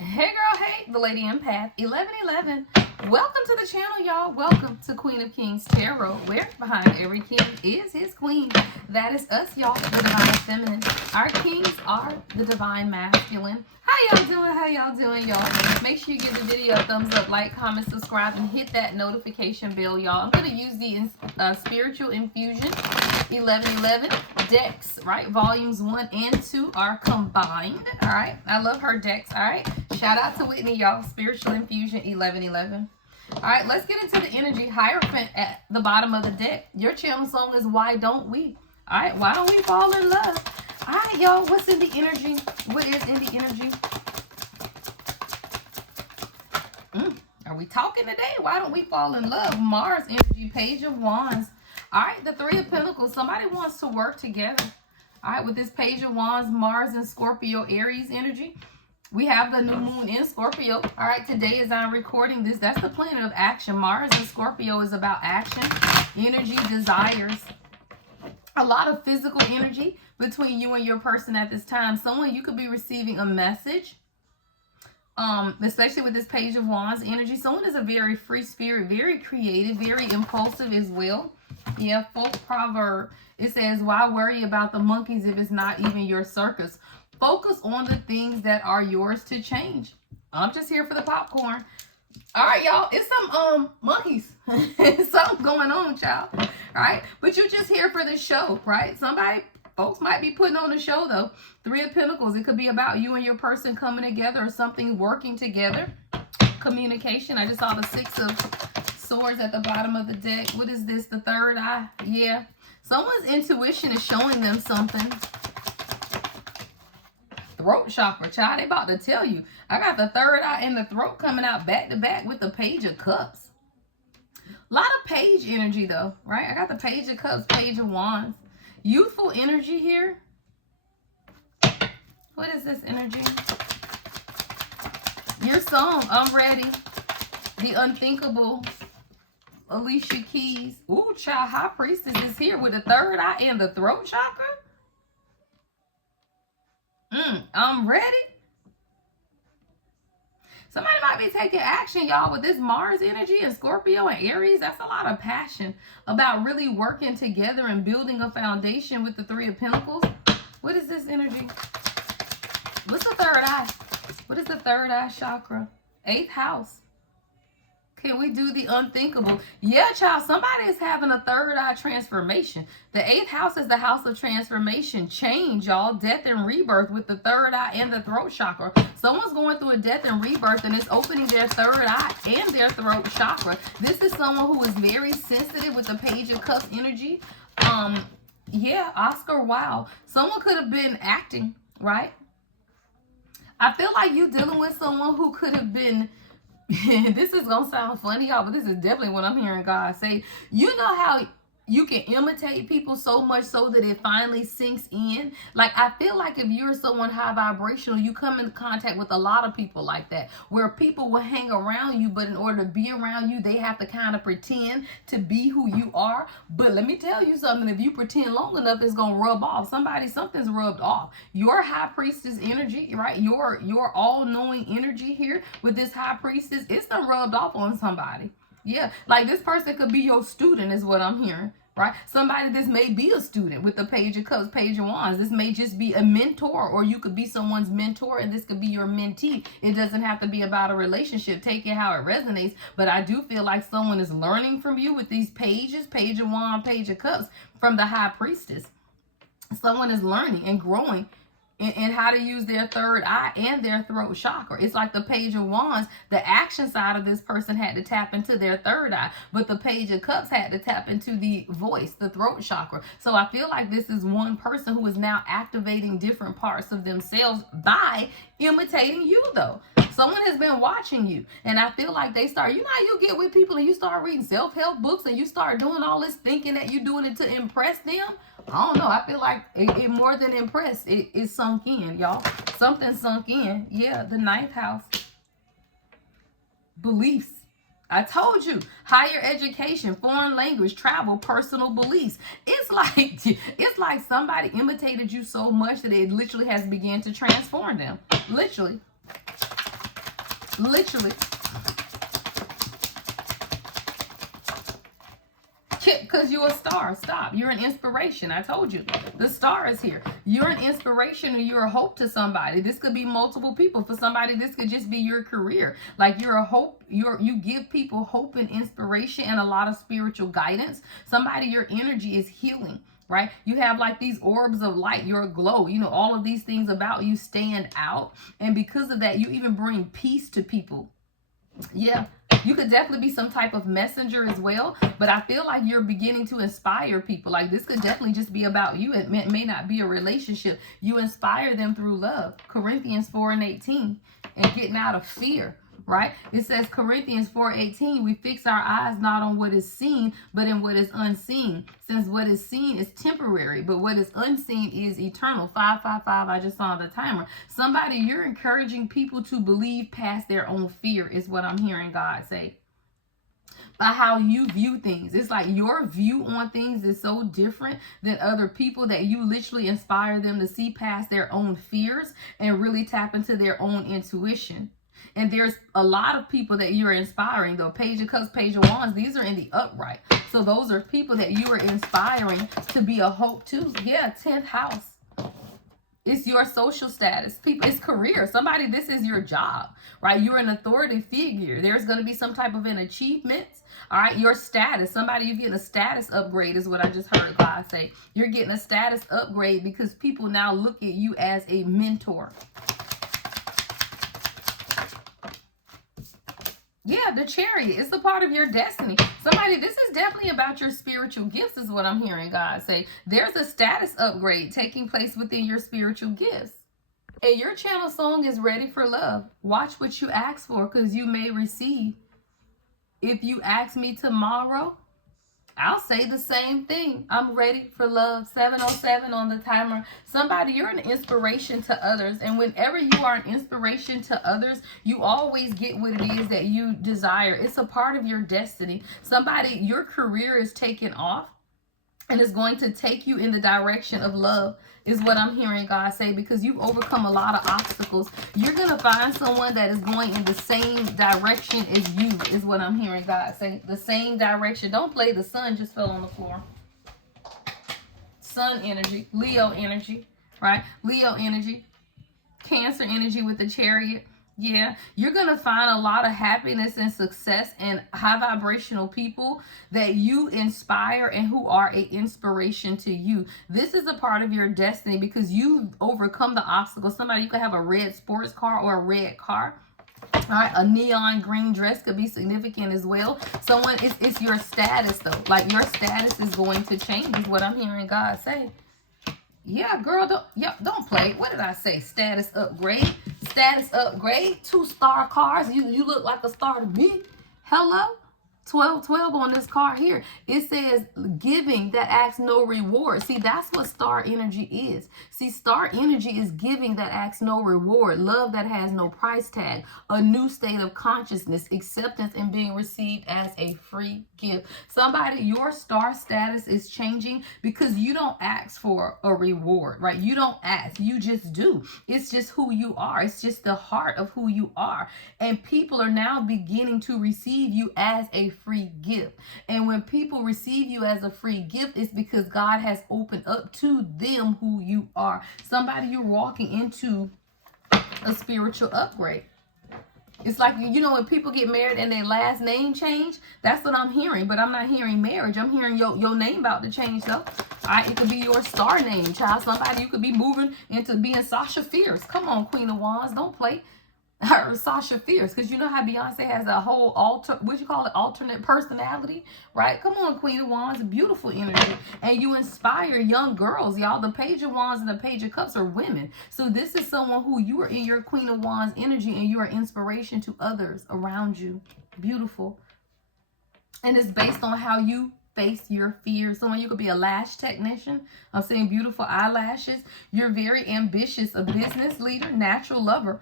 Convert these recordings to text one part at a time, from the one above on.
Hey girl, hey, the Lady Empath 1111. Welcome to the channel, y'all. Welcome to Queen of Kings Tarot, where behind every king is his queen. That is us, y'all, the divine feminine. Our kings are the divine masculine. How y'all doing? How y'all doing, y'all? Make sure you give the video a thumbs up, like, comment, subscribe, and hit that notification bell, y'all. I'm going to use the Spiritual Infusion 1111 decks, right? Volumes 1 and 2 are combined, all right? I love her decks, all right? Shout out to Whitney, y'all. Spiritual Infusion 1111. All right, let's get into the energy. Hierophant at the bottom of the deck. Your channel song is Why Don't We? All right, why don't we fall in love? All right, y'all, what's in the energy? What is in the energy? Are we talking today? Why don't we fall in love? Mars energy, Page of Wands. All right, the Three of Pentacles. Somebody wants to work together. All right, with this Page of Wands, Mars and Scorpio, Aries energy. We have the new moon in Scorpio. All right, today as I'm recording this, that's the planet of action. Mars and Scorpio is about action, energy, desires. A lot of physical energy between you and your person at this time. Someone, you could be receiving a message. Especially with this Page of Wands energy. Someone is a very free spirit, very creative, very impulsive as well. Yeah, folk proverb. It says, why worry about the monkeys if it's not even your circus? Focus on the things that are yours to change. I'm just here for the popcorn. All right, y'all. It's some monkeys. Something going on, child. All right. But you're just here for the show, right? Folks might be putting on a show, though. Three of Pentacles. It could be about you and your person coming together or something working together. Communication. I just saw the Six of Swords at the bottom of the deck. What is this? The third eye? Yeah. Someone's intuition is showing them something. Throat chakra, child. They about to tell you. I got the third eye and the throat coming out back to back with the Page of Cups. A lot of page energy, though, right? I got the Page of Cups, Page of Wands. Youthful energy here. What is this energy? Your song, I'm Ready. The Unthinkable. Alicia Keys. Ooh, child, High Priestess is here with the third eye and the throat chakra. I'm ready. Somebody might be taking action, y'all, with this Mars energy and Scorpio and Aries. That's a lot of passion about really working together and building a foundation with the Three of Pentacles. What is this energy? What's the third eye? What is the third eye chakra? 8th house. Can we do the unthinkable? Yeah, child, somebody is having a third eye transformation. The 8th house is the house of transformation, change, y'all, death and rebirth with the third eye and the throat chakra. Someone's going through a death and rebirth and it's opening their third eye and their throat chakra. This is someone who is very sensitive with the Page of Cups energy. Yeah, Oscar Wilde. Someone could have been acting, right? I feel like you dealing with someone who could have been... This is gonna sound funny, y'all, but this is definitely what I'm hearing God say. You know how you can imitate people so much so that it finally sinks in? Like, I feel like if you're someone high vibrational, you come into contact with a lot of people like that, where people will hang around you, but in order to be around you, they have to kind of pretend to be who you are. But let me tell you something, if you pretend long enough, it's gonna rub off. Something's rubbed off. Your High Priestess energy, right? Your all-knowing energy here with this High Priestess, it's done rubbed off on somebody. Yeah, like this person could be your student is what I'm hearing, right? Somebody, this may be a student with the Page of Cups, Page of Wands. This may just be a mentor, or you could be someone's mentor and this could be your mentee. It doesn't have to be about a relationship. Take it how it resonates. But I do feel like someone is learning from you with these pages, Page of Wands, Page of Cups, from the High Priestess. Someone is learning and growing and how to use their third eye and their throat chakra. It's like the Page of Wands, the action side of this person had to tap into their third eye, but the Page of Cups had to tap into the voice, the throat chakra. So I feel like this is one person who is now activating different parts of themselves by imitating you, though. Someone has been watching you, and I feel like they start, you know how you get with people and you start reading self-help books and you start doing all this thinking that you're doing it to impress them? I don't know. I feel like it more than impressed. It sunk in, y'all. Something sunk in. Yeah, the 9th house. Beliefs. I told you. Higher education, foreign language, travel, personal beliefs. It's like somebody imitated you so much that it literally has begun to transform them. Literally. Literally. Because you're a star. Stop. You're an inspiration. I told you. The star is here. You're an inspiration or you're a hope to somebody. This could be multiple people. For somebody, this could just be your career. Like you're a hope. You give people hope and inspiration and a lot of spiritual guidance. Somebody, your energy is healing. Right? You have like these orbs of light, your glow, you know, all of these things about you stand out. And because of that, you even bring peace to people. Yeah. You could definitely be some type of messenger as well, but I feel like you're beginning to inspire people. Like this could definitely just be about you. It may not be a relationship. You inspire them through love. Corinthians 4:18, and getting out of fear. Right? It says Corinthians 4:18, we fix our eyes not on what is seen, but in what is unseen. Since what is seen is temporary, but what is unseen is eternal. 555, I just saw the timer. Somebody, you're encouraging people to believe past their own fear is what I'm hearing God say. By how you view things. It's like your view on things is so different than other people that you literally inspire them to see past their own fears and really tap into their own intuition. And there's a lot of people that you're inspiring, though. Page of Cups, Page of Wands, these are in the upright. So those are people that you are inspiring to be a hope to. Yeah, 10th house. It's your social status. People, it's career. Somebody, this is your job, right? You're an authority figure. There's going to be some type of an achievement. All right, your status. Somebody, you're getting a status upgrade is what I just heard God say. You're getting a status upgrade because people now look at you as a mentor. Yeah, the Chariot. It's a part of your destiny. Somebody, this is definitely about your spiritual gifts is what I'm hearing God say. There's a status upgrade taking place within your spiritual gifts. And your channel song is Ready for Love. Watch what you ask for because you may receive. If you ask me tomorrow, I'll say the same thing. I'm ready for love. 707 on the timer. Somebody, you're an inspiration to others. And whenever you are an inspiration to others, you always get what it is that you desire. It's a part of your destiny. Somebody, your career is taking off and it's going to take you in the direction of love is what I'm hearing God say, because you've overcome a lot of obstacles. You're going to find someone that is going in the same direction as you is what I'm hearing God say. The same direction. Don't play. The sun just fell on the floor. Sun energy. Leo energy. Right? Leo energy. Cancer energy with the Chariot. Yeah, you're going to find a lot of happiness and success and high vibrational people that you inspire and who are an inspiration to you. This is a part of your destiny because you've overcome the obstacles. Somebody, you could have a red sports car or a red car. All right, a neon green dress could be significant as well. Someone, it's your status though. Like your status is going to change is what I'm hearing God say. Yeah, girl, don't play. What did I say? Status upgrade. Status upgrade. 2-star cars. You look like a star to me. Hello? 1212 on this card here. It says giving that asks no reward. See, that's what star energy is. See, star energy is giving that asks no reward. Love that has no price tag. A new state of consciousness, acceptance, and being received as a free gift. Somebody, your star status is changing because you don't ask for a reward, right? You don't ask. You just do. It's just who you are. It's just the heart of who you are. And people are now beginning to receive you as a free gift. And when people receive you as a free gift, it's because God has opened up to them who you are. Somebody, you're walking into a spiritual upgrade. It's like, you know, when people get married and their last name change, that's what I'm hearing. But I'm not hearing marriage. I'm hearing your name about to change, though. All right, it could be your star name, child. Somebody, you could be moving into being Sasha Fierce. Come on, Queen of Wands. Don't play. Her Sasha Fierce, because you know how Beyonce has a whole alternate personality, right? Come on, Queen of Wands, beautiful energy, and you inspire young girls, y'all. The Page of Wands and the Page of Cups are women, so this is someone who you are in your Queen of Wands energy, and you are inspiration to others around you. Beautiful, and it's based on how you face your fears. Someone, you could be a lash technician. I'm saying beautiful eyelashes. You're very ambitious, a business leader, natural lover.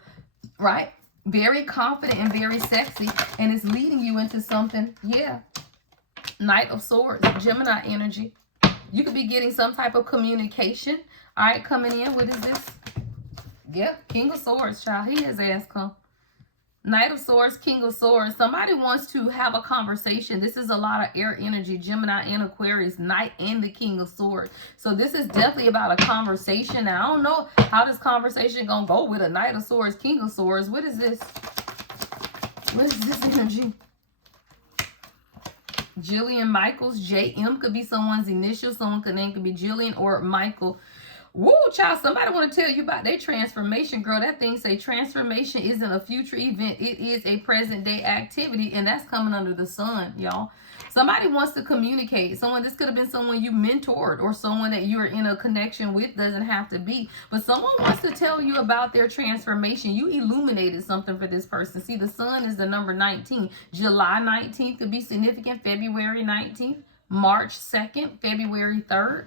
Right? Very confident and very sexy. And it's leading you into something. Yeah. Knight of Swords. Gemini energy. You could be getting some type of communication. All right, coming in. What is this? Yep. King of Swords, child. He has ass come. Knight of Swords, King of Swords. Somebody wants to have a conversation. This is a lot of air energy, Gemini and Aquarius, Knight and the King of Swords. So this is definitely about a conversation. Now, I don't know how this conversation going to go with a Knight of Swords, King of Swords. What is this? What is this energy? Jillian Michaels, JM could be someone's initial. Someone's name could be Jillian or Michael. Woo, child, somebody want to tell you about their transformation, girl. That thing say transformation isn't a future event. It is a present day activity, and that's coming under the sun, y'all. Somebody wants to communicate. This could have been someone you mentored or someone that you're in a connection with. Doesn't have to be. But someone wants to tell you about their transformation. You illuminated something for this person. See, the sun is the number 19. July 19th could be significant. February 19th. March 2nd. February 3rd.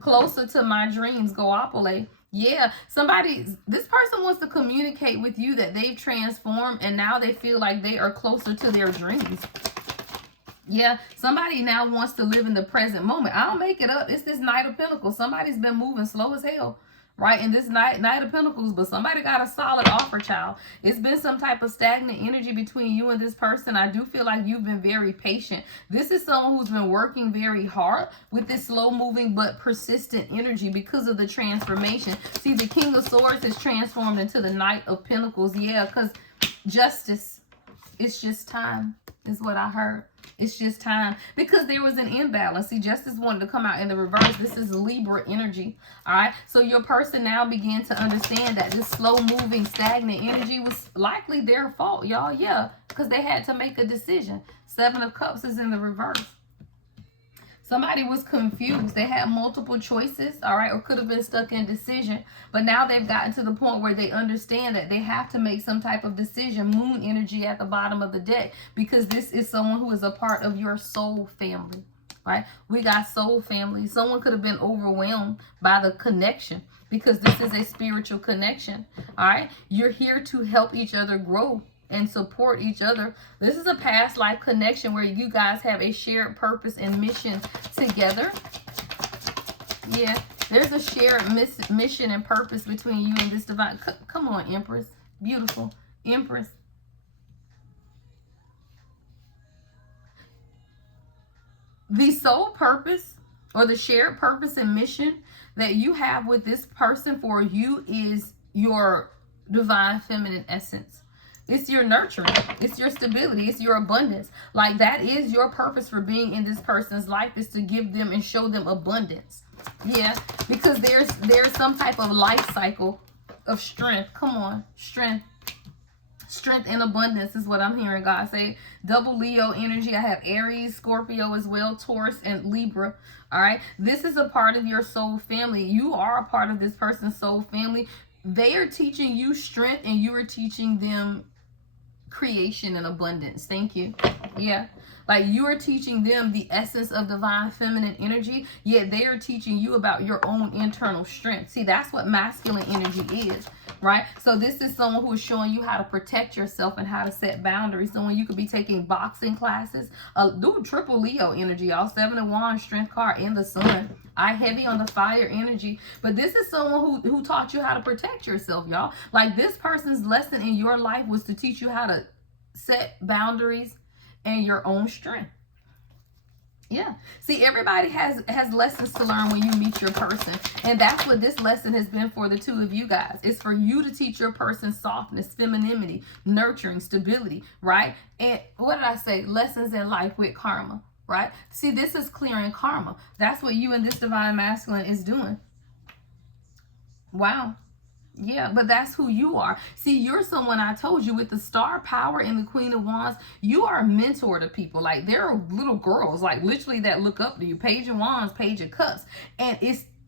Closer to my dreams, Goapole. Yeah, this person wants to communicate with you that they've transformed and now they feel like they are closer to their dreams. Yeah, somebody now wants to live in the present moment. I don't make it up. It's this Knight of Pentacles. Somebody's been moving slow as hell, right? In this Knight of Pentacles, but somebody got a solid offer, child. It's been some type of stagnant energy between you and this person. I do feel like you've been very patient. This is someone who's been working very hard with this slow moving but persistent energy because of the transformation. See, the King of Swords is transformed into the Knight of Pentacles. Yeah, because justice, it's just time, is what I heard. It's just time because there was an imbalance. See, justice wanted to come out in the reverse. This is Libra energy. All right. So your person now began to understand that this slow moving stagnant energy was likely their fault, y'all. Yeah, because they had to make a decision. 7 of Cups is in the reverse. Somebody was confused. They had multiple choices, all right, or could have been stuck in decision. But now they've gotten to the point where they understand that they have to make some type of decision. Moon energy at the bottom of the deck, because this is someone who is a part of your soul family, right? We got soul family. Someone could have been overwhelmed by the connection because this is a spiritual connection, all right? You're here to help each other grow and support each other. This is a past life connection where you guys have a shared purpose and mission together. Yeah, there's a shared mission and purpose between you and this divine. Come on, Empress. Beautiful. Empress. The sole purpose or the shared purpose and mission that you have with this person for you is your divine feminine essence. It's your nurturing. It's your stability. It's your abundance. Like, that is your purpose for being in this person's life, is to give them and show them abundance. Yeah, because there's some type of life cycle of strength. Come on, strength. Strength and abundance is what I'm hearing God say. Double Leo energy. I have Aries, Scorpio as well, Taurus, and Libra. All right. This is a part of your soul family. You are a part of this person's soul family. They are teaching you strength and you are teaching them creation and abundance. Thank you. Yeah. Like, you are teaching them the essence of divine feminine energy, yet they are teaching you about your own internal strength. See, that's what masculine energy is, right? So this is someone who is showing you how to protect yourself and how to set boundaries. Someone you could be taking boxing classes. Do triple Leo energy, y'all. 7 of Wands, strength card, and the sun. I heavy on the fire energy. But this is someone who taught you how to protect yourself, y'all. Like, this person's lesson in your life was to teach you how to set boundaries and your own strength. Yeah. See, everybody has lessons to learn when you meet your person. And that's what this lesson has been for the two of you guys. It's for you to teach your person softness, femininity, nurturing, stability, right? And what did I say? Lessons in life with karma, right? See, this is clearing karma. That's what you and this divine masculine is doing. Wow. Yeah, but that's who you are. See, you're someone, I told you, with the star power and the Queen of Wands, you are a mentor to people. Like, there are little girls, like, literally that look up to you. Page of Wands, Page of Cups. And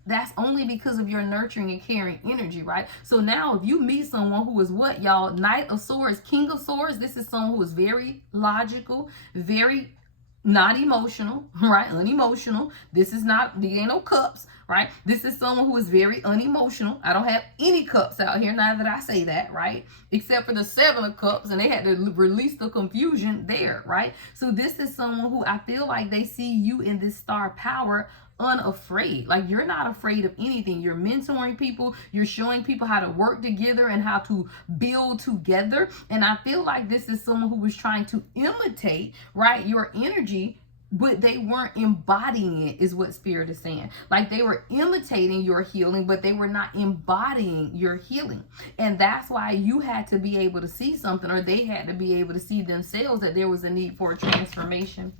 that's only because of your nurturing and caring energy, right? So now if you meet someone who is what, y'all? Knight of Swords, King of Swords. This is someone who is very logical, very not emotional, right? Unemotional. This is not, there ain't no cups, right? This is someone who is very unemotional. I don't have any cups out here, now that I say that, right? Except for the 7 of Cups, and they had to release the confusion there, right? So this is someone who I feel like they see you in this star power unafraid. Like, you're not afraid of anything. You're mentoring people. You're showing people how to work together and how to build together. And I feel like this is someone who was trying to imitate, right, your energy, but they weren't embodying it, is what Spirit is saying. Like, they were imitating your healing, but they were not embodying your healing. And that's why you had to be able to see something, or they had to be able to see themselves, that there was a need for a transformation.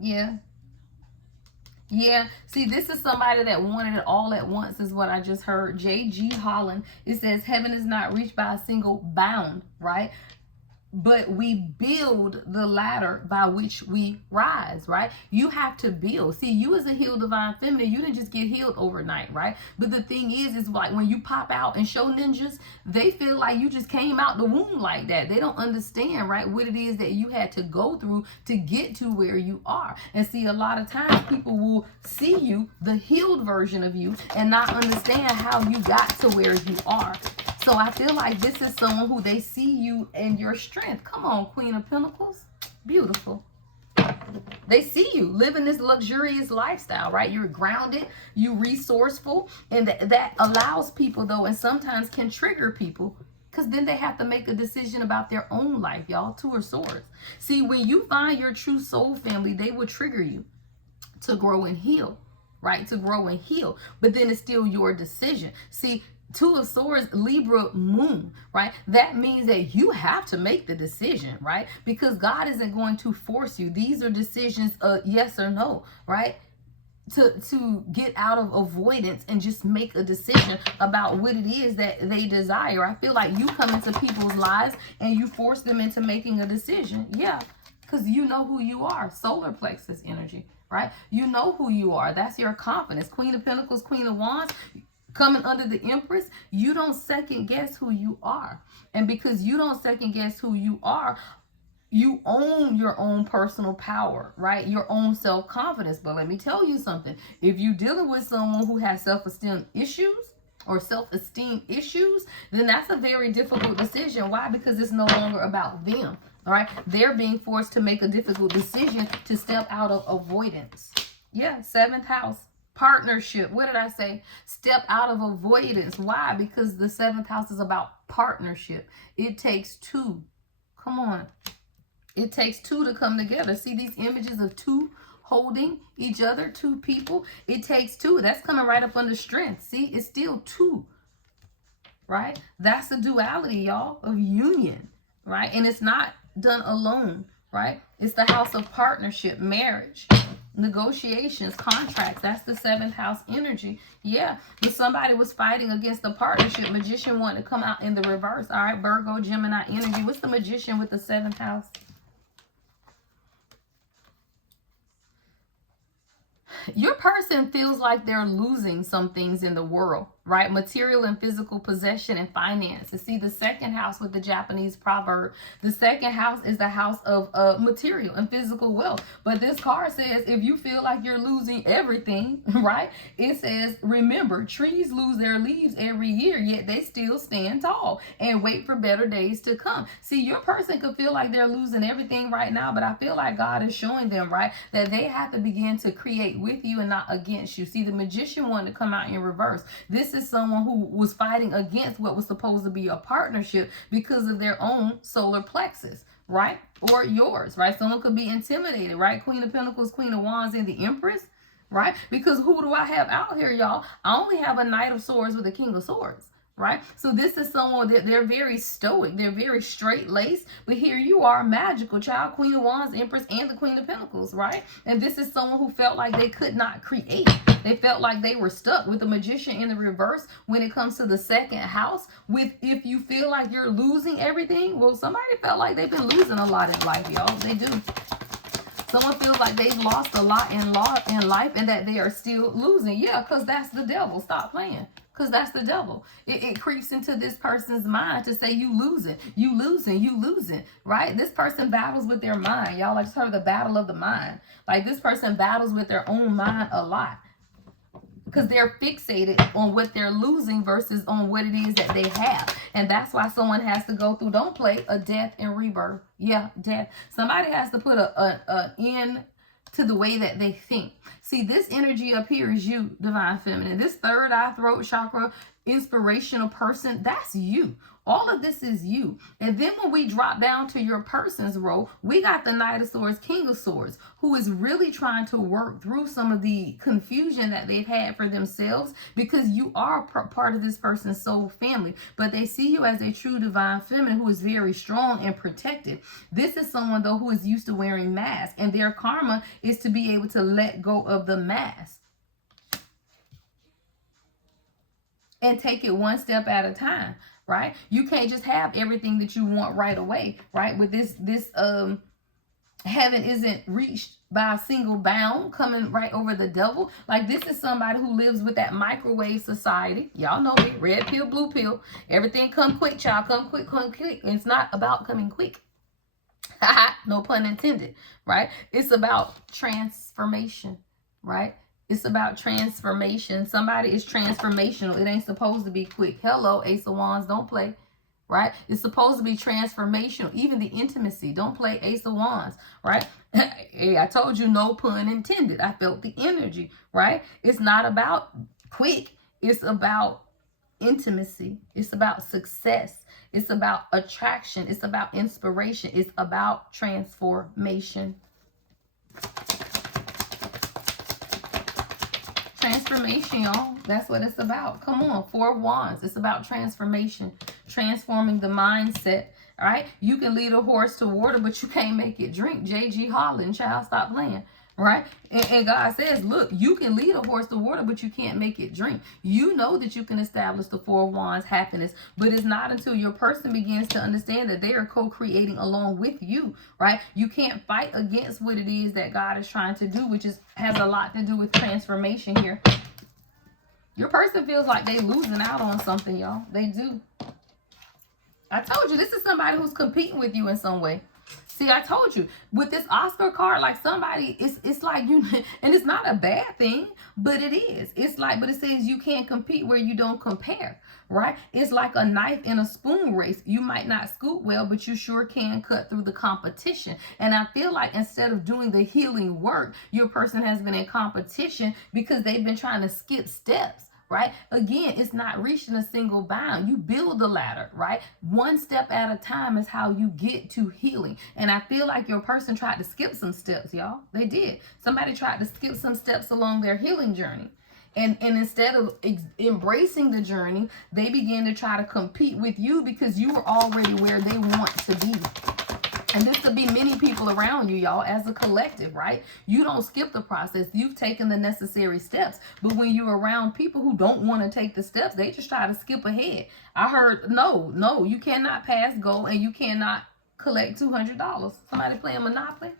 Yeah. Yeah. See, this is somebody that wanted it all at once, is what I just heard. J.G. Holland, it says, heaven is not reached by a single bound, right? But we build the ladder by which we rise, right? You have to build. See, you as a healed divine feminine, you didn't just get healed overnight, right? But the thing is like, when you pop out and show ninjas, they feel like you just came out the womb like that. They don't understand, right, what it is that you had to go through to get to where you are. And see, a lot of times people will see you, the healed version of you, and not understand how you got to where you are. So I feel like this is someone who they see you and your strength. Come on, Queen of Pentacles. Beautiful. They see you living this luxurious lifestyle, right? You're grounded, you're resourceful, and that allows people, though, and sometimes can trigger people, because then they have to make a decision about their own life, y'all. Two of Swords. See, when you find your true soul family, they will trigger you to grow and heal, right? To grow and heal. But then it's still your decision. See, Two of Swords, Libra moon, right? That means that you have to make the decision, right? Because God isn't going to force you. These are decisions, yes or no, right? To get out of avoidance and just make a decision about what it is that they desire. I feel like you come into people's lives and you force them into making a decision. Yeah, because you know who you are. Solar plexus energy, right? You know who you are. That's your confidence. Queen of Pentacles, Queen of Wands, coming under the Empress, you don't second guess who you are. And because you don't second guess who you are, you own your own personal power, right? Your own self-confidence. But let me tell you something. If you're dealing with someone who has self-esteem issues, then that's a very difficult decision. Why? Because it's no longer about them, all right? They're being forced to make a difficult decision to step out of avoidance. Yeah, 7th house. Partnership. What did I say? Step out of avoidance. Why? Because the 7th house is about partnership. It takes two. Come on. It takes two to come together. See these images of two holding each other, two people? It takes two. That's coming right up under strength. See, it's still two, right? That's the duality, y'all, of union, right? And it's not done alone, right? It's the house of partnership, marriage, negotiations, contracts. That's the 7th house energy. Yeah, but somebody was fighting against the partnership. Magician wanted to come out in the reverse. All right, Virgo, Gemini energy. What's the Magician with the 7th house? Your person feels like they're losing some things in the world, right? Material and physical possession and finances. See, the 2nd house with the Japanese proverb, the 2nd house is the house of material and physical wealth. But this card says, if you feel like you're losing everything, right? It says, remember, trees lose their leaves every year, yet they still stand tall and wait for better days to come. See, your person could feel like they're losing everything right now, but I feel like God is showing them, right, that they have to begin to create with you and not against you. See, the Magician wanted to come out in reverse. This is someone who was fighting against what was supposed to be a partnership because of their own solar plexus, right? Or yours, right? Someone could be intimidated, right? Queen of Pentacles, Queen of Wands, and the Empress, right? Because who do I have out here, y'all? I only have a Knight of Swords with a King of Swords. Right? So this is someone that they're very stoic. They're very straight-laced. But here you are, magical child, Queen of Wands, Empress, and the Queen of Pentacles, right? And this is someone who felt like they could not create. They felt like they were stuck with the Magician in the reverse when it comes to the 2nd house. With if you feel like you're losing everything, well, somebody felt like they've been losing a lot in life, y'all. They do. Someone feels like they've lost a lot in life and that they are still losing. Yeah, because that's the devil. Stop playing. Because that's the devil. It creeps into this person's mind to say you losing, right? This person battles with their mind. Y'all, I just heard the battle of the mind. Like this person battles with their own mind a lot. Because they're fixated on what they're losing versus on what it is that they have. And that's why someone has to go through, don't play, a death and rebirth. Yeah, death. Somebody has to put an end to the way that they think. See, this energy up here is you, divine feminine. This third eye, throat chakra, inspirational person, that's you. All of this is you. And then when we drop down to your person's role, we got the Knight of Swords, King of Swords, who is really trying to work through some of the confusion that they've had for themselves, because you are part of this person's soul family. But they see you as a true divine feminine who is very strong and protected. This is someone, though, who is used to wearing masks, and their karma is to be able to let go of the mask and take it one step at a time. Right? You can't just have everything that you want right away, right? With this heaven isn't reached by a single bound coming right over the devil. Like, this is somebody who lives with that microwave society. Y'all know it. Red pill, blue pill. Everything come quick, child. Come quick, come quick. And it's not about coming quick. No pun intended, right? It's about transformation, right? It's about transformation. Somebody is transformational. It ain't supposed to be quick. Hello, Ace of Wands, don't play, right? It's supposed to be transformational. Even the intimacy, don't play Ace of Wands, right? Hey, I told you, no pun intended. I felt the energy, right? It's not about quick. It's about intimacy. It's about success. It's about attraction. It's about inspiration. It's about transformation. Transformation, y'all. That's what it's about. Come on, Four of Wands. It's about transformation, transforming the mindset. All right, you can lead a horse to water, but you can't make it drink. J.G. Holland, child, stop playing. Right? And God says, look, you can lead a horse to water, but you can't make it drink. You know that you can establish the Four of Wands happiness, but it's not until your person begins to understand that they are co-creating along with you, right? You can't fight against what it is that God is trying to do, which has a lot to do with transformation here. Your person feels like they're losing out on something, y'all. They do. I told you, this is somebody who's competing with you in some way. See, I told you, with this Oscar card, like somebody, it's like you, and it's not a bad thing, but it is. It's like, but it says you can't compete where you don't compare, right? It's like a knife and a spoon race. You might not scoop well, but you sure can cut through the competition. And I feel like instead of doing the healing work, your person has been in competition because they've been trying to skip steps. Right? Again, it's not reaching a single bound. You build the ladder, right? One step at a time is how you get to healing. And I feel like your person tried to skip some steps, y'all. They did. Somebody tried to skip some steps along their healing journey. And instead of embracing the journey, they began to try to compete with you because you were already where they want to be. And this could be many people around you, y'all, as a collective, right? You don't skip the process. You've taken the necessary steps. But when you're around people who don't want to take the steps, they just try to skip ahead. I heard, no, you cannot pass go and you cannot collect $200. Somebody playing Monopoly?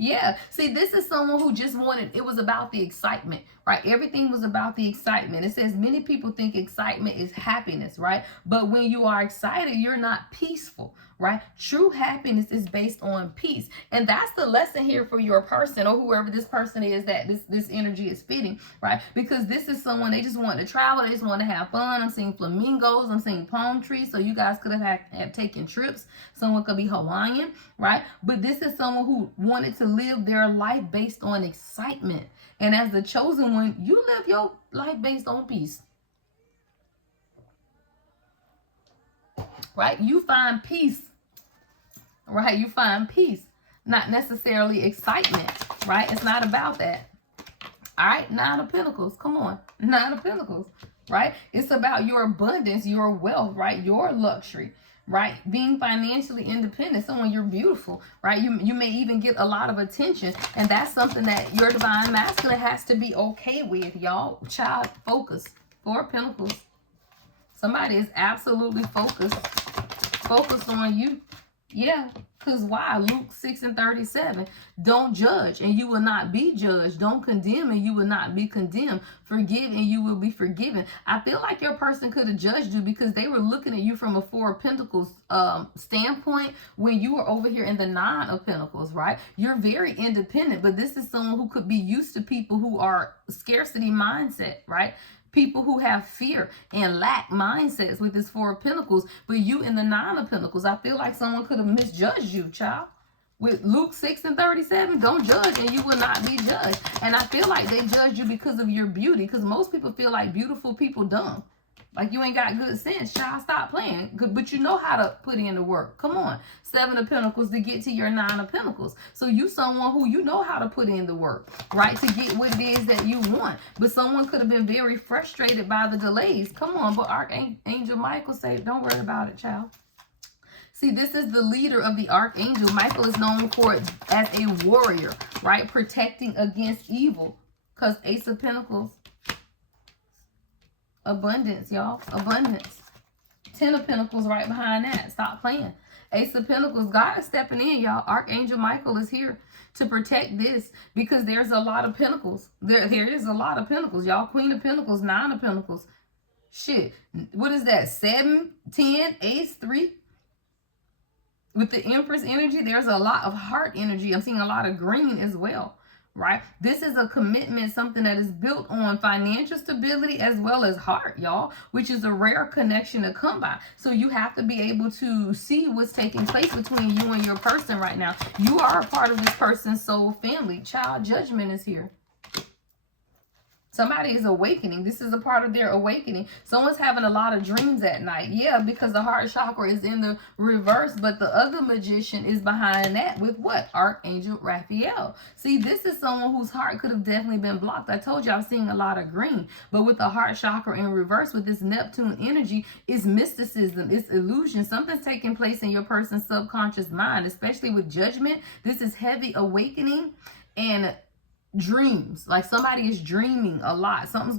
Yeah. See, this is someone who just wanted, it was about the excitement, right? Everything was about the excitement. It says many people think excitement is happiness, right? But when you are excited, you're not peaceful, right? True happiness is based on peace. And that's the lesson here for your person or whoever this person is that this energy is fitting, right? Because this is someone, they just want to travel. They just want to have fun. I'm seeing flamingos. I'm seeing palm trees. So you guys could have taken trips. Someone could be Hawaiian, right? But this is someone who wanted to live their life based on excitement. And as the chosen one, you live your life based on peace. Right? You find peace. Right? You find peace. Not necessarily excitement. Right? It's not about that. All right? Nine of Pentacles. Come on. Nine of Pentacles. Right? It's about your abundance, your wealth, right? Your luxury. Right? Being financially independent. Someone, you're beautiful, right? You may even get a lot of attention. And that's something that your divine masculine has to be okay with, y'all. Child, focus. Four of Pentacles. Somebody is absolutely focused. Focused on you. Yeah. Because why? Luke 6:37. Don't judge and you will not be judged. Don't condemn and you will not be condemned. Forgive and you will be forgiven. I feel like your person could have judged you because they were looking at you from a Four of Pentacles standpoint when you were over here in the Nine of Pentacles, right? You're very independent, but this is someone who could be used to people who are scarcity mindset, right? People who have fear and lack mindsets with this Four of Pentacles, but you in the Nine of Pentacles, I feel like someone could have misjudged you, child. With Luke 6:37, don't judge and you will not be judged. And I feel like they judge you because of your beauty, because most people feel like beautiful people dumb. Like you ain't got good sense, child. Stop playing. But you know how to put in the work. Come on. 7 of Pentacles to get to your 9 of Pentacles. So you someone who you know how to put in the work, right? To get what it is that you want. But someone could have been very frustrated by the delays. Come on. But Archangel Michael said, don't worry about it, child. See, this is the leader of the Archangel. Michael is known for it as a warrior, right? Protecting against evil. Because Ace of Pentacles. Abundance, y'all. Abundance. 10 of Pentacles right behind that. Stop playing. Ace of Pentacles. God is stepping in, y'all. Archangel Michael is here to protect this because there's a lot of Pentacles. There is a lot of Pentacles, y'all. Queen of Pentacles, 9 of Pentacles. Shit. What is that? 7, 10, Ace, 3. With the Empress energy, there's a lot of heart energy. I'm seeing a lot of green as well. Right? This is a commitment, something that is built on financial stability as well as heart, y'all, which is a rare connection to come by. So you have to be able to see what's taking place between you and your person right now. You are a part of this person's soul family. Child judgment is here. Somebody is awakening. This is a part of their awakening. Someone's having a lot of dreams at night. Yeah, because the heart chakra is in the reverse, but the other magician is behind that with what? Archangel Raphael. See, this is someone whose heart could have definitely been blocked. I told you I'm seeing a lot of green, but with the heart chakra in reverse with this Neptune energy, it's mysticism, it's illusion. Something's taking place in your person's subconscious mind, especially with judgment. This is heavy awakening and dreams. Like somebody is dreaming a lot. Something's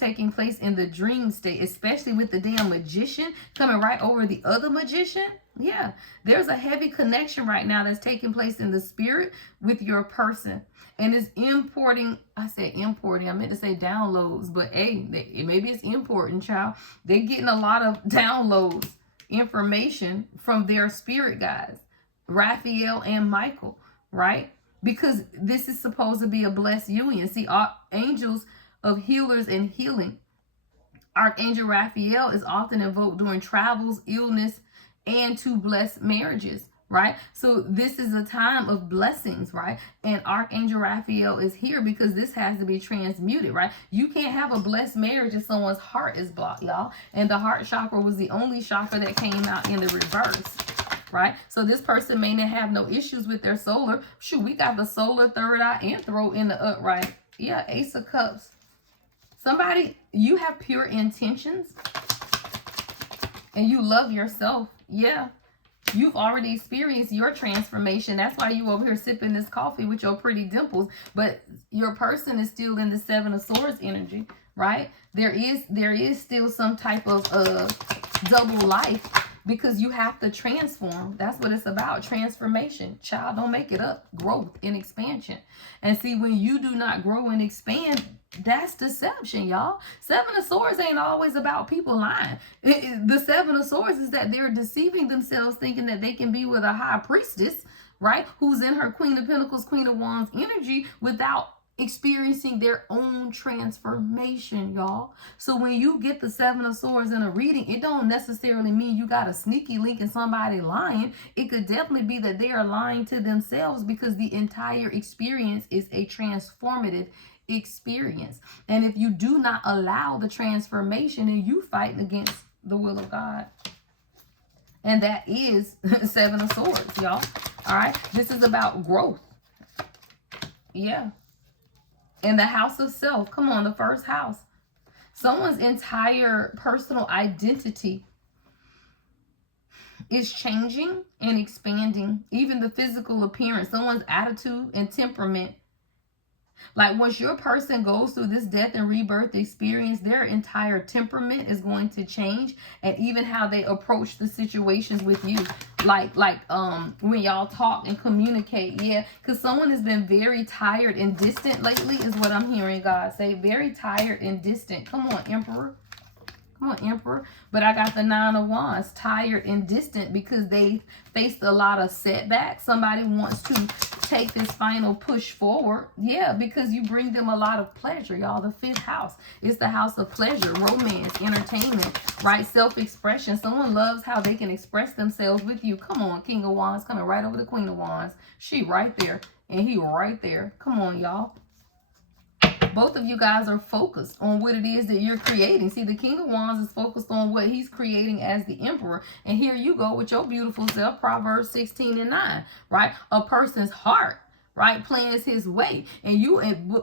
taking place in the dream state, especially with the damn magician coming right over the other magician. Yeah, there's a heavy connection right now that's taking place in the spirit with your person. And it's importing, I said importing, I meant to say downloads, but hey, maybe it's important, child. They're getting a lot of downloads, information from their spirit guides, Raphael and Michael, right? Because this is supposed to be a blessed union. See, angels of healers and healing. Archangel Raphael is often invoked during travels, illness, and to bless marriages, right? So this is a time of blessings, right? And Archangel Raphael is here because this has to be transmuted, right? You can't have a blessed marriage if someone's heart is blocked, y'all. And the heart chakra was the only chakra that came out in the reverse. Right? So this person may not have no issues with their solar. Shoot, we got the solar, third eye, and throat in the upright. Yeah, Ace of Cups. Somebody, you have pure intentions. And you love yourself. Yeah. You've already experienced your transformation. That's why you over here sipping this coffee with your pretty dimples. But your person is still in the 7 of Swords energy. Right? There is still some type of double life. Because you have to transform. That's what it's about. Transformation. Child, don't make it up. Growth and expansion. And see, when you do not grow and expand, that's deception, y'all. 7 of Swords ain't always about people lying. The 7 of Swords is that they're deceiving themselves thinking that they can be with a high priestess, right? Who's in her Queen of Pentacles, Queen of Wands energy without experiencing their own transformation, y'all. So when you get the 7 of Swords in a reading, it don't necessarily mean you got a sneaky link in somebody lying. It could definitely be that they are lying to themselves because the entire experience is a transformative experience. And if you do not allow the transformation, then you fighting against the will of God. And that is 7 of Swords, y'all. All right. This is about growth. Yeah. In the house of self. Come on, the first house. Someone's entire personal identity is changing and expanding. Even the physical appearance, someone's attitude and temperament. Like once your person goes through this death and rebirth experience, their entire temperament is going to change, and even how they approach the situations with you. Like when y'all talk and communicate, yeah, because someone has been very tired and distant lately is what I'm hearing God say. Very tired and distant. Come on, Emperor. Come on, Emperor. But I got the 9 of Wands, tired and distant because they faced a lot of setbacks. Somebody wants to take this final push forward. Yeah, because you bring them a lot of pleasure, y'all. The 5th house is the house of pleasure, romance, entertainment, right? Self-expression. Someone loves how they can express themselves with you. Come on, King of Wands coming right over the Queen of Wands. She right there and he right there. Come on, y'all. Both of you guys are focused on what it is that you're creating. See, the King of Wands is focused on what he's creating as the Emperor. And here you go with your beautiful self, Proverbs 16:9, right? A person's heart, right, plans his way.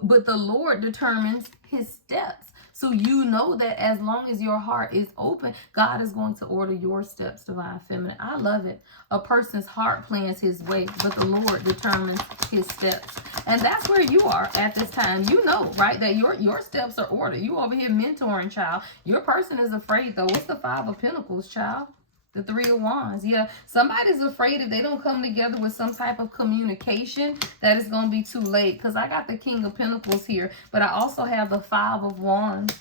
But the Lord determines his steps. So you know that as long as your heart is open, God is going to order your steps, Divine Feminine. I love it. A person's heart plans his way, but the Lord determines his steps. And that's where you are at this time. You know, right, that your steps are ordered. You over here mentoring, child. Your person is afraid, though. What's the 5 of Pentacles, child? The 3 of Wands. Yeah, somebody's afraid if they don't come together with some type of communication that it's going to be too late. Because I got the King of Pentacles here, but I also have the 5 of Wands.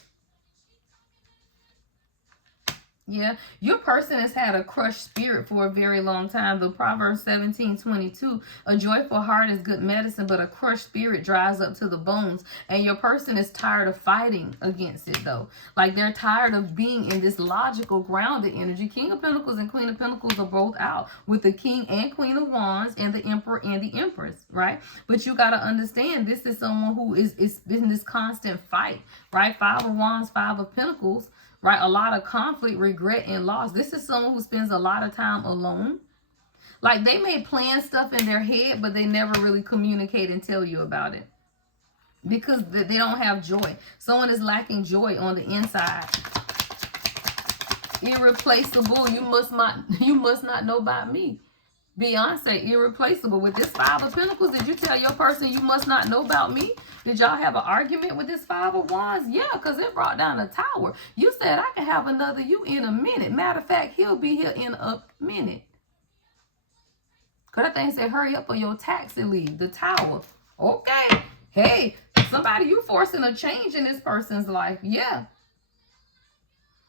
Yeah, your person has had a crushed spirit for a very long time. The Proverbs 17:22, a joyful heart is good medicine, but a crushed spirit dries up to the bones. And your person is tired of fighting against it, though. Like, they're tired of being in this logical, grounded energy. King of Pentacles and Queen of Pentacles are both out with the King and Queen of Wands and the Emperor and the Empress, right? But you got to understand, this is someone who is in this constant fight, right? 5 of Wands, 5 of Pentacles. Right? A lot of conflict, regret, and loss. This is someone who spends a lot of time alone. Like, they may plan stuff in their head, but they never really communicate and tell you about it. Because they don't have joy. Someone is lacking joy on the inside. Irreplaceable. You must not know about me. Beyonce, irreplaceable. With this 5 of Pentacles, did you tell your person you must not know about me? Did y'all have an argument with this 5 of Wands? Yeah, because it brought down a tower. You said, I can have another you in a minute. Matter of fact, he'll be here in a minute. Because that thing said, hurry up for your taxi leave. The tower. Okay. Hey, somebody, you forcing a change in this person's life. Yeah.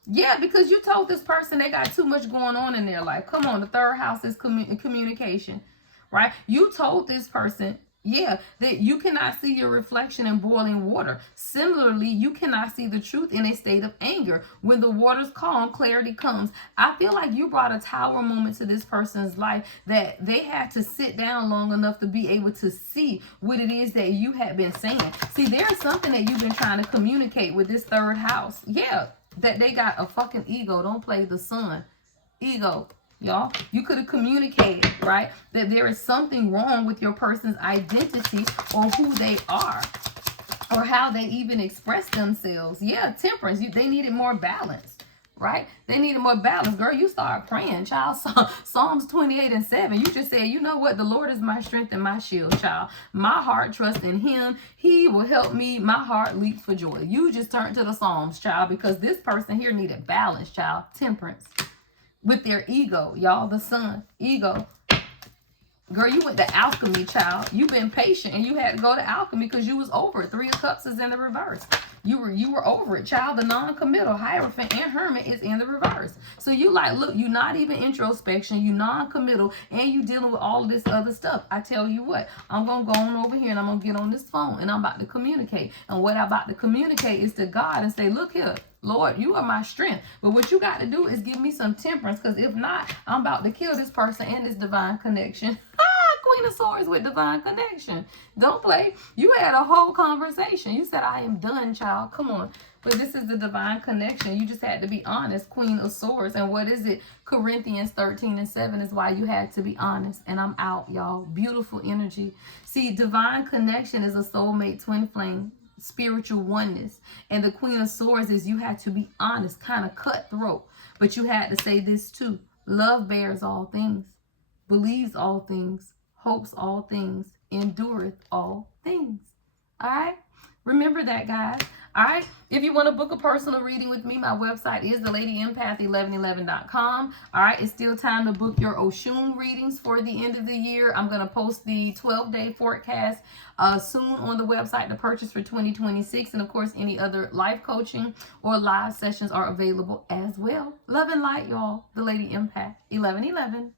Yeah, because you told this person they got too much going on in their life. Come on, the 3rd house is communication, right? You told this person, yeah, that you cannot see your reflection in boiling water. Similarly, you cannot see the truth in a state of anger. When the water's calm, clarity comes. I feel like you brought a tower moment to this person's life that they had to sit down long enough to be able to see what it is that you had been saying. See, there's something that you've been trying to communicate with this 3rd house. Yeah. That they got a fucking ego. Don't play the sun. Ego, y'all. You could have communicated, right, that there is something wrong with your person's identity or who they are or how they even express themselves. Yeah, temperance. They needed more balance, right? They needed more balance. Girl, you start praying, child. Psalms 28:7. You just said, you know what? The Lord is my strength and my shield, child. My heart trusts in him. He will help me. My heart leaps for joy. You just turned to the Psalms, child, because this person here needed balance, child. Temperance. With their ego, y'all. The sun. Ego. Girl, you went to alchemy, child. You've been patient and you had to go to alchemy because you was over it. 3 of Cups is in the reverse. You were over it, child. The non-committal, Hierophant and Hermit is in the reverse. So you like, look, you not even introspection, you non-committal, and you dealing with all of this other stuff. I tell you what, I'm going to go on over here and I'm going to get on this phone and I'm about to communicate. And what I'm about to communicate is to God and say, look here, Lord, you are my strength. But what you got to do is give me some temperance, because if not, I'm about to kill this person and this divine connection. Queen of Swords with divine connection. Don't play. You had a whole conversation. You said, I am done, child. Come on. But this is the divine connection. You just had to be honest. Queen of Swords. And what is it? Corinthians 13:7 is why you had to be honest. And I'm out, y'all. Beautiful energy. See, divine connection is a soulmate twin flame. Spiritual oneness. And the Queen of Swords is you had to be honest, kind of cutthroat. But you had to say this too. Love bears all things. Believes all things. Hopes all things, endureth all things. All right? Remember that, guys. All right? If you want to book a personal reading with me, my website is thelady.empath1111.com. All right? It's still time to book your Oshun readings for the end of the year. I'm going to post the 12-day forecast soon on the website to purchase for 2026. And, of course, any other life coaching or live sessions are available as well. Love and light, y'all. The Lady Empath 1111.